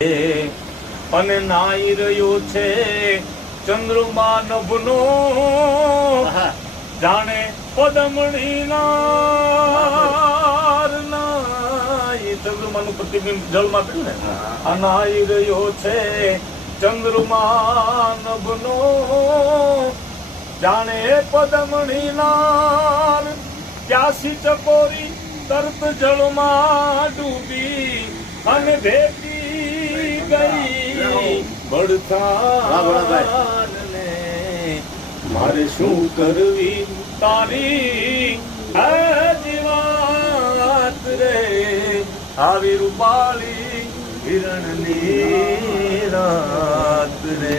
અને નાઈ રહ્યો છે ચંદ્રમા નભનો જાણે પદમણી નાઈ ચંદ્રમાનું પ્રતિબિંબ જળમાં થયું ને આ નાઈ રહ્યો છે ચંદ્રમા નભનો જાણે પદમણી નાર પ્યાસી ચકોરી તરત જળમાં ડૂબી અને ભેગી ગઈ બળથાનને મારે શું કરવી તારી જીવાત રે આવી રૂપાળી હિરણની રાત રે